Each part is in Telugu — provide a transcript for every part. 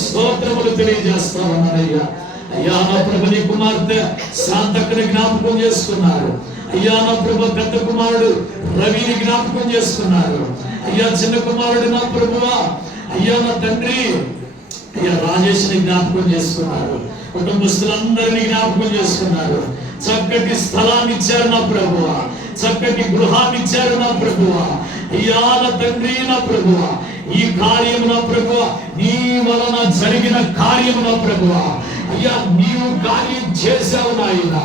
స్తోత్రములు తెలియజేస్తా ఉన్నారయ్యా. అయ్యా నా ప్రభు నీ కుమార్తె శాంతక్కని జ్ఞాపకం చేసుకున్నారు. అయ్యా నా ప్రభు పెద్ద కుమారుడు రవిని జ్ఞాపకం చేసుకున్నారు. అయ్యా చిన్న కుమారుడు నా ప్రభువా అయ్యా నా తండ్రి అయ్యా రాజేష్ని జ్ఞాపకం చేసుకున్నారు. కుటుంబస్తులందరినీ జ్ఞాపకం చేసుకున్నారు. చక్కటి స్థలాన్ని ఇచ్చారు నా ప్రభువా, చక్కటి గృహాన్ని ఇచ్చారు నా ప్రభువా. అయ్యా నా తండ్రి నా ప్రభువా ఈ కార్యము నా ప్రభువా నీ వలన జరిగిన కార్యము నా ప్రభువా అయ్యా నీవు కార్యం చేశావు నాయన.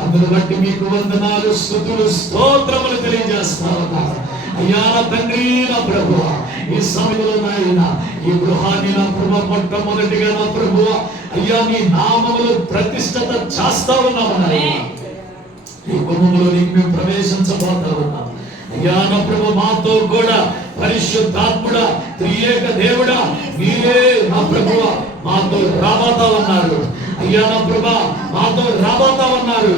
అందును బట్టి మీకు వందనాలు స్తుతులు స్తోత్రములు తెలియజేస్తా ఉన్నారు. అయ్యా నా తండ్రి నా ప్రభువా ఈ సమయంలో నాయన ఈ గృహాన్ని నా ప్రభు మొట్టమొదటిగా నా ప్రభువా అయ్యా నీ నామములో ప్రతిష్టత చేస్తా ఉన్నాము నాయన. ఈ కుటుంబంలో నీకు మేము ప్రవేశించబోతా ఉన్నాం. అయ్యా నా ప్రభు మాతో కూడా పరిశుద్ధాత్ముడా త్రియేక దేవుడా మీరే నా ప్రభువా మాతో రాబోతా ఉన్నారు. అయ్యా నా ప్రభా మాతో రాబోతా ఉన్నారు.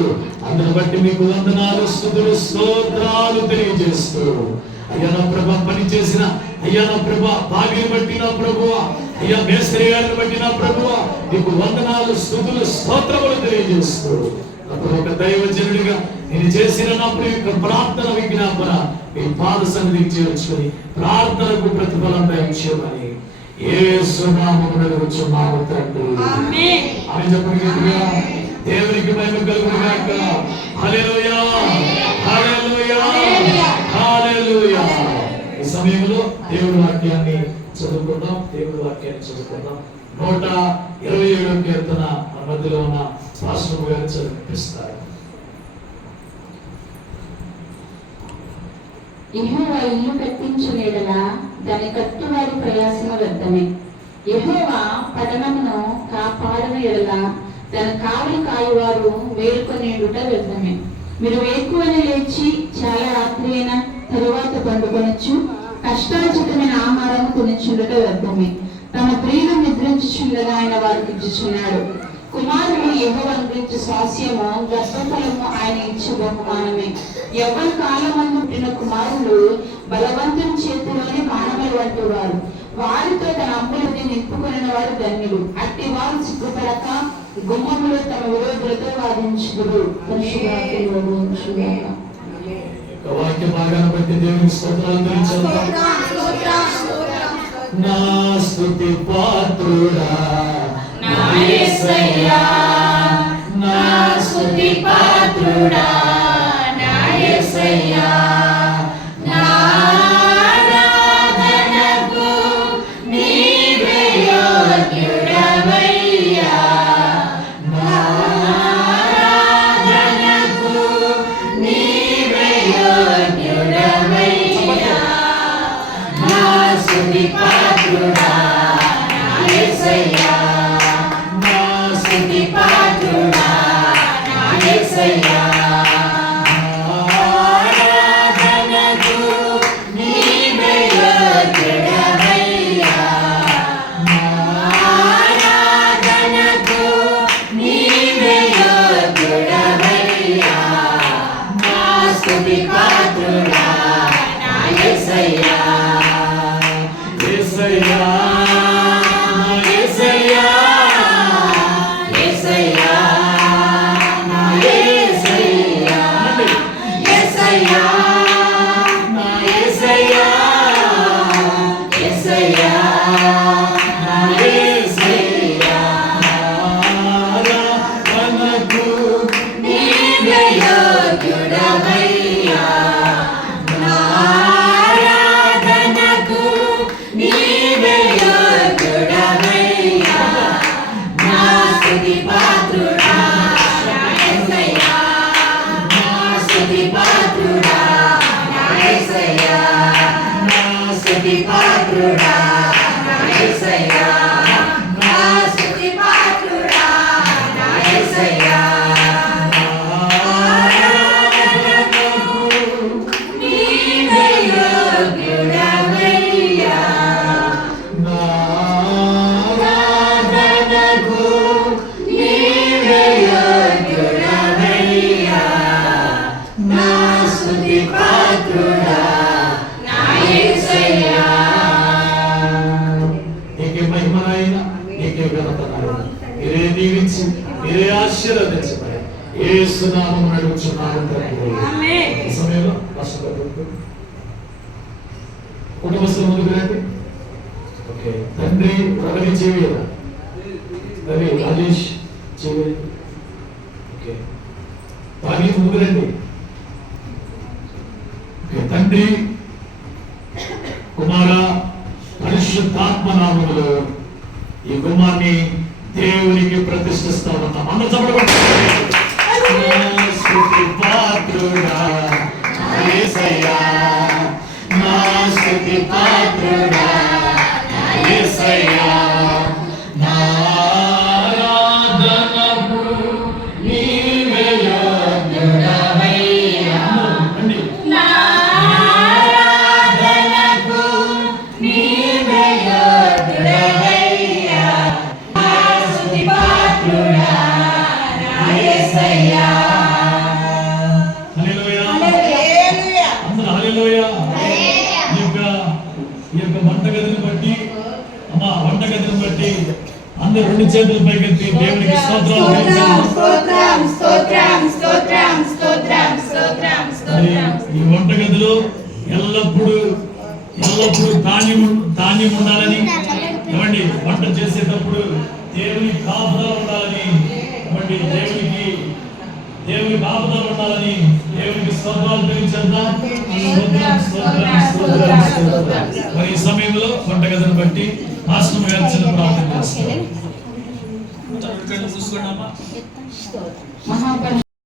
అందును బట్టి మీకు వందనాలు స్తుతులు స్తోత్రాలు తెలియజేస్తూ అయ్యా నా ప్రభా పని చేసిన అయ్యా నా ప్రభా భాగ్యం బట్టి నా ప్రభువా అయ్యా మేస్త్రి గారిని బట్టి నా ప్రభువా నీకు వందనాలు స్తుతులు స్తోత్రములు తెలియజేస్తూ అప్పుడు ఒక దైవజనుడిగా నేను చేసిన నా ప్రియ ప్రార్థన విజ్ఞాపన మీ పాద సన్నిధికి చేర్చుకొని ప్రార్థనకు ప్రతిఫలం దయచేయమని యేసు నామమున అడుగుచున్నాము తండ్రి. ఆమేన్. ఆమేన్ చెప్పండి. దేవునికి మహిమ కలుగును గాక. హల్లెలూయా హల్లెలూయా హల్లెలూయా. ఈ సమయంలో దేవుని వాక్యాన్ని చదువుకుందాం. దేవుని వాక్యాన్ని చదువుకుందాం. 127వ కీర్తన మన మధ్యలో ఉన్న పాస్టర్ గారు చదివిపిస్తారు. యెహోవా ఇల్లు కట్టించునేడలా దాని కట్టువారి ప్రయాసము వ్యర్థమే. యెహోవా పట్టణమును కాపాడని ఎడలా దాని కావలి కాయువారు వేడుకొనేడుట వ్యర్థమే. మీరు వేకువని లేచి చాలా రాత్రి అయిన తరువాత పండుకొనొచ్చు కష్టార్జితమైన ఆహారము తినచుండుట వ్యర్థమే. తమ ప్రియులు నిద్రించుచుండగా ఆయన వారికి ఇచ్చుచున్నాడు. కుమారుడు యెహోవాను గురించి స్వాస్యము గర్భఫలము ఆయన ఇచ్చు బహుమానమే. యవ్వన కాలమందు పుట్టిన కుమారులు బలవంతుని చేతిలోని బాణములు వంటి వారు. వారితో తన అమ్ములని నింపుకొనిన వారు ధన్యులు. అట్టి వారు సిగ్గుపడక గుమ్మములో తమ విరోధులతో వాదించుదురు. వాక్య భాగాన్ని బట్టి దేవునికి స్తోత్రాలు నా స్తుతి పాత్రుడా నా యేసయ్యా నా స్తుతి పాత్రుడా నా యేసయ్యా నా ఆరాధనకు నీవే యోగ్యుడవయ్యా. నా ఆరాధనకు నీవే యోగ్యుడవయ్యా. నా స్తుతి పాత్రుడా నా యేసయ్యా నా స్తుతి పాత్రుడా నా యేసయ్యా. ఆరాధనకు నీవే యోగ్యుడవయ్యా. ఆరాధనకు నీవే యోగ్యుడవయ్యా. నా స్తుతి పాత్రుడా నా యేసయ్యా. యేసయ్యా నా యేసయ్యా యేసయ్యా నా యేసయ్యా యేసయ్యా నా యేసయ్యా యేసయ్యా నా యేసయ్యా ఆరాధనకు నీవే యోగ్యుడవయ్యా. నా ఆరాధనకు నీవే యోగ్యుడవయ్యా. నా స్తుతి పాత్రుడా నా యేసయ్యా నా స్తుతి పాత్రుడా నా యేసయ్యా నా స్తుతి పాత్రుడా నా యేసయ్యా నా స్తుతి పాత్రుడా నా యేసయ్యా. ఆరాధనకు నీవే యోగ్యుడవయ్యా. నా ఆరాధనకు నీవే యోగ్యుడవయ్యా. నా స్తుతి పాత్రుడా నా యేసయ్యా. నీకే మహిమనైనా నీకే ఘనత నాయన. మీరే దీవించి మీరే ఆశీర్వదించమని యేసు నామమున అడుగుచున్నాము తండ్రి. ఈ సమయంలో కుటుంబస్తుల ముందుకు రండి. ఓకే, తండ్రి రవి చెవియరా, రవి రాజేష్ చెవి. ఓకే, తాగి ముందుకు రండి. ఓకే, తండ్రి కుమార పరిశుద్ధాత్మ నామములో ఈ గుమ్మాన్ని దేవునికి ప్రతిష్ఠిస్తా ఉన్నాం. అందరూ చప్పట్లు. స్తుతి పాత్రుడా యేసయ్యా, నా స్తుతి పాత్రుడా యేసయ్యా, నా ఆరాధనకు నీవే యోగ్యుడవయ్యా. నా ఆరాధనకు నీవే యోగ్యుడవయ్యా. నా స్తుతి పాత్రుడా నా యేసయ్యా. హల్లెలూయా. హల్లెలూయా. అందరూ హల్లెలూయా. ఈ యొక్క వంటగదిని బట్టి, అమ్మా వంటగదిని బట్టి అందరూ రెండు చేతుల పైకెత్తి దేవునికి స్తోత్రాలు చెల్లించాలి. స్తోత్రం స్తోత్రం స్తోత్రం స్తోత్రం స్తోత్రం మరి స్తోత్రం. ఈ వంటగదిలో ఎల్లప్పుడూ ధాన్యం ఉండాలని, ఏమండి వంట చేసేటప్పుడు దేవుని కాపుదల ఉండాలని, ఏమండి దేవుని కాపుదల ఉండాలని దేవునికి స్తోత్రాలు చెల్లించేద్దాం. స్తోత్రం. మరి ఈ సమయంలో వంటగదిని బట్టి మాస్టర్ గారు చిన్న ప్రార్థన చేస్తారు. మహాపరిశుద్ధుడా